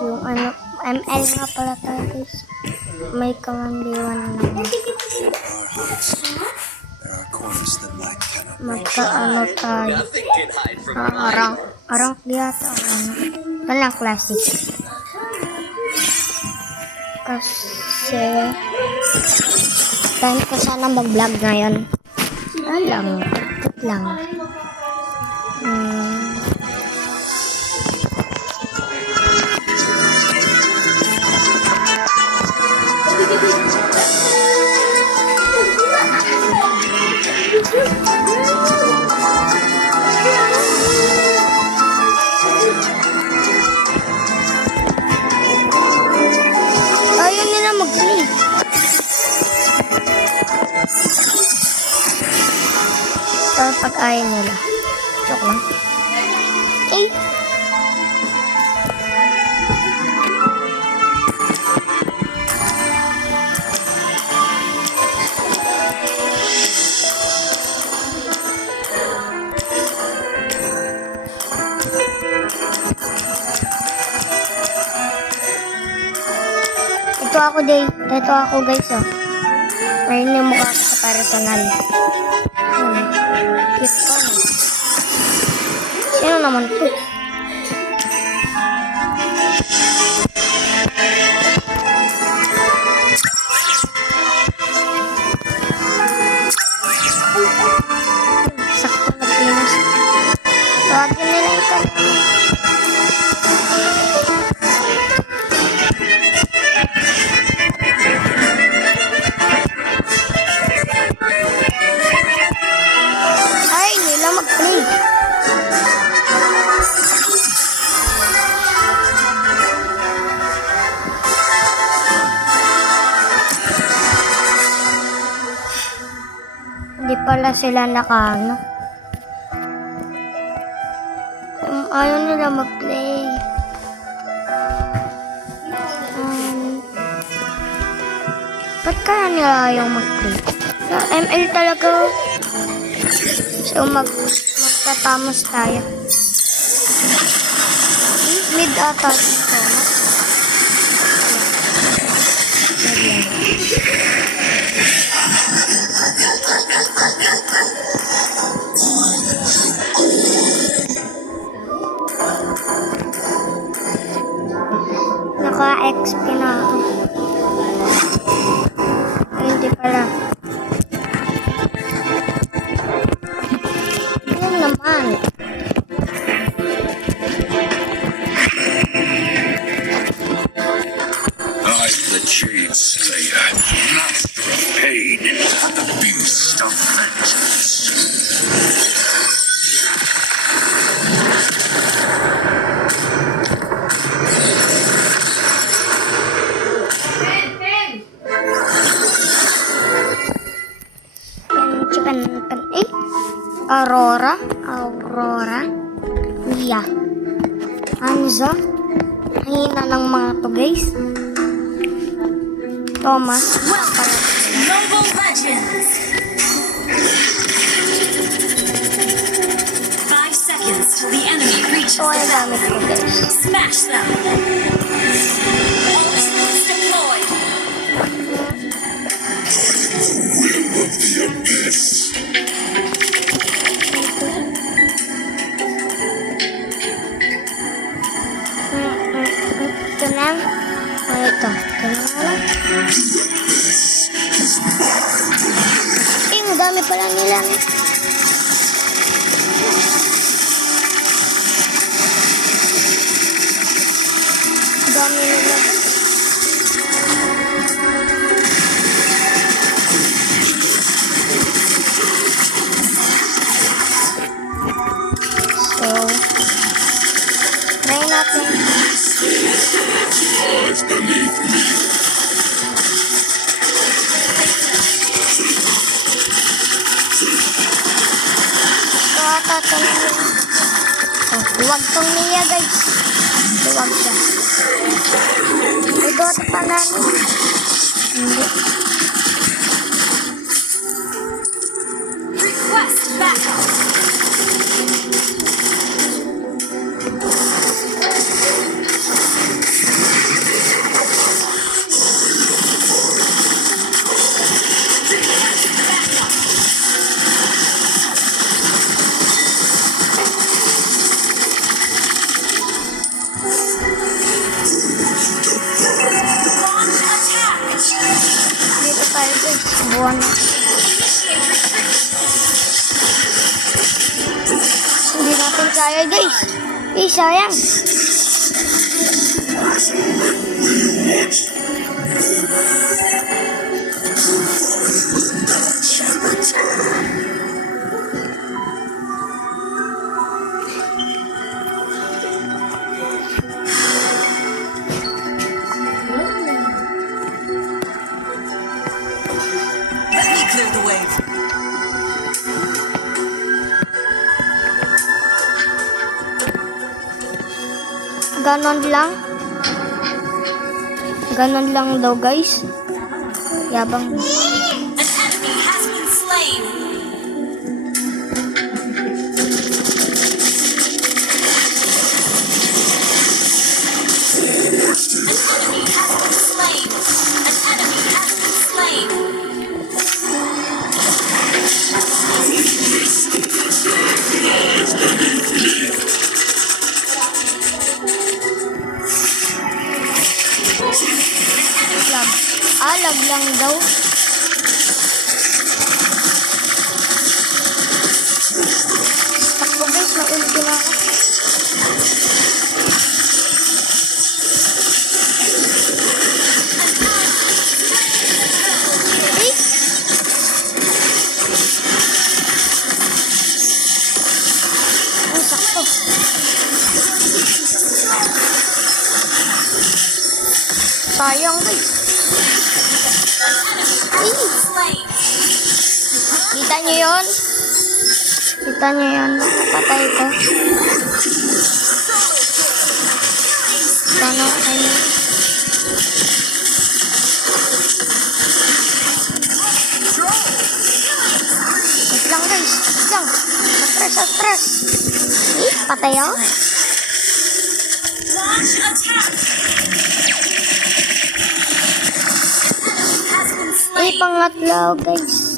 Yung ano, ML nga pala tayo guys. May kamandiwan naman. Magkaano tayo. Arang yata. Walang classic. Kasi time ko sana mag-vlog ngayon. Alam, ikot lang. Ayaw nila mag-play. Pero pag ayaw nila. Joke lang. Eh. Ito ako guys, oh. Ayun yung mukha ko sa personal. Cute ko, no? Sino naman to? Sakto na pinos. Tawagin nila yung kanina. Mag-play. Hindi pala sila nakaano. Ayaw nila mag-play. Ba't kaya nila ayaw mag-play? ML talaga. So, magtatamos tayo. Mid ata dito. Naka-XP na ako. Hindi pala. Chain Slayer, master of pain, the beast of vengeance. Aurora, Mia, Anza, hina ng mga to guys. Thomas, Noble Legends. 5 seconds till the enemy reaches the battlefield. Smash them. Ultimates deployed. Will of the abyss. Ito na. Ito na lang. Ang dami pala nila. Dami nila. So, try natin. Lies beneath me. Huwag tong niya guys. Huwag siya. Idot pa namin. Hindi. Request backup. Sana. Hindi natin kaya guys. Sayang. Let me clear the way. Ganon lang. Ganon lang daw guys. Yabang. An enemy has been slain. An enemy has been slain. An enemy has been slain. Lag. Lag lang daw. Takbo guys, na-ulti na ako. Eh? Ay, sakto. Sayang guys. Slain. Kita nyo yun? Kita nyo yun? Patay ko. Sana kayo. Wait lang guys. Wait lang. Stress. Patay ako. Launch attack. Has been slain. Pangatlo guys.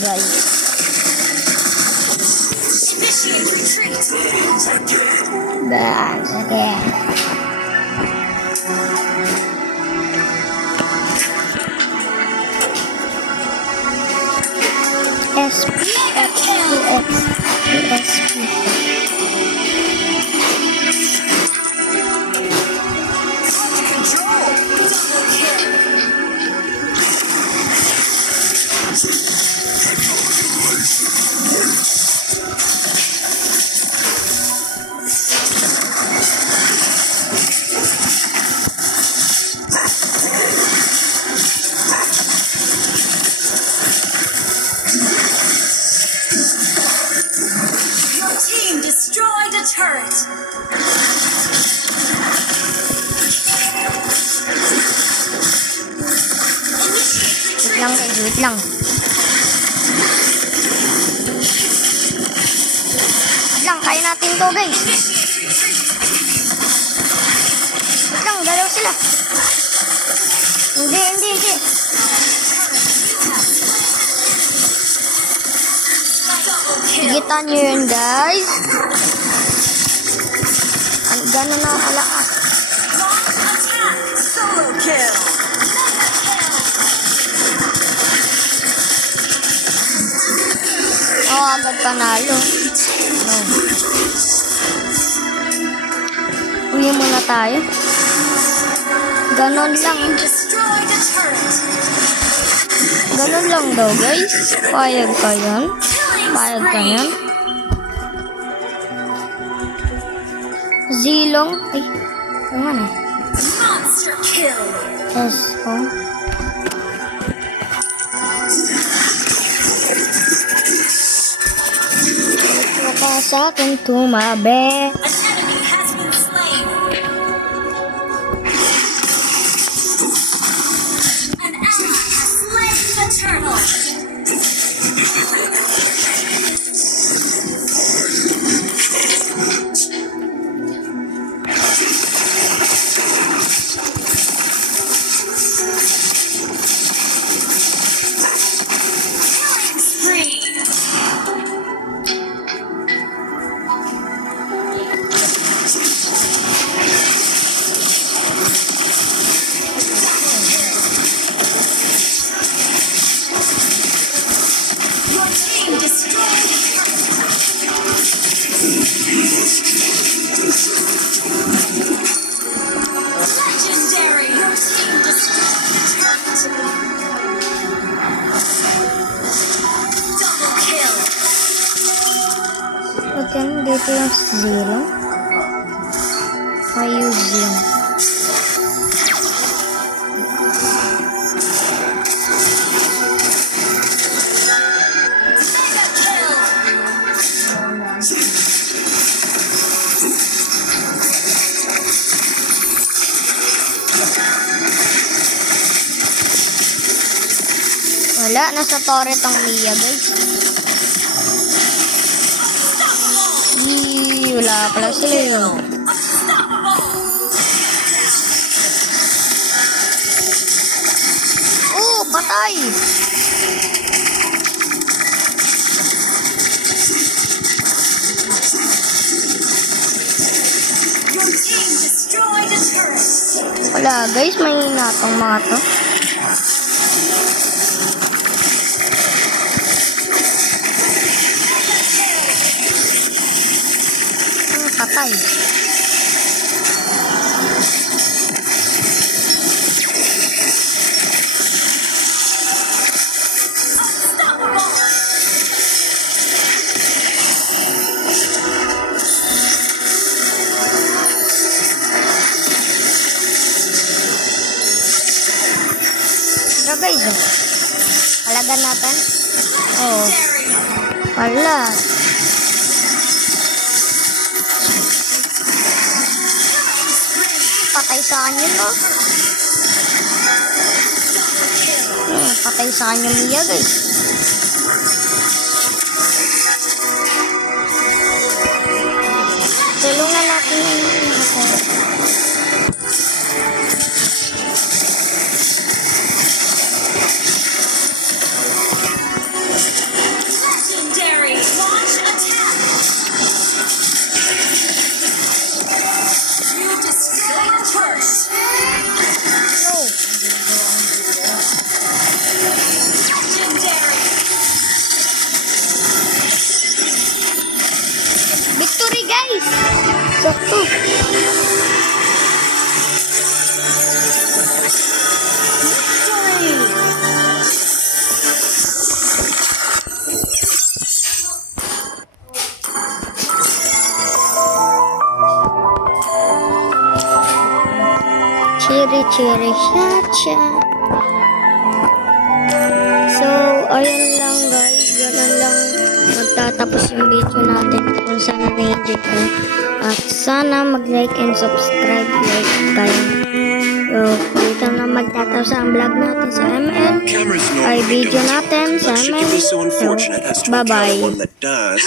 Guys. Initiate retreat. Sige. SP. Control. Double kill. Your team destroyed a turret. Wait lang guys. Wait lang. Kaya natin to guys. Wait lang. Dalaw sila. Hindi. Kita nyo yun guys. Gano'n na kalakas. Solo kill. Agad panalo. Uwi muna tayo. Ganon lang. Destroyed a turret. Ganon lang daw guys. Payag ka yan. Payag ka yan. Zilong. Ay. Ano nga na? Monster kill. Yes. Oh. Sa akin tumabi. An enemy has been slain. An ally has slain the turtle. Killing spree. zero? Ayos yun. Wala, nasa turret ang Mia, guys. Wala pala sila yun. Oh, patay! Your team destroyed a turret. Wala, guys, may natong mga to. Patay. Ito guys, oh. Palagan natin. Oh. Wala. Patay sa kanya, no? Patay sa kanya Mia, guys. Tulungan natin yung Legendary. Launch attack. You destroy a turret. no. Legendary. Victory, guys! Sakto. Victory. Chiri, chiri, cha-cha. So, ayun lang guys. Ganun lang magtatapos yung video natin kung sana na-enjoy kayo. At sana mag-like and subscribe kayo. So, dito na magtatapos ang vlog natin sa ML. Cameras Ay, normally video don't natin sa but should you ML. be so unfortunate as to encounter Bye-bye. one that does,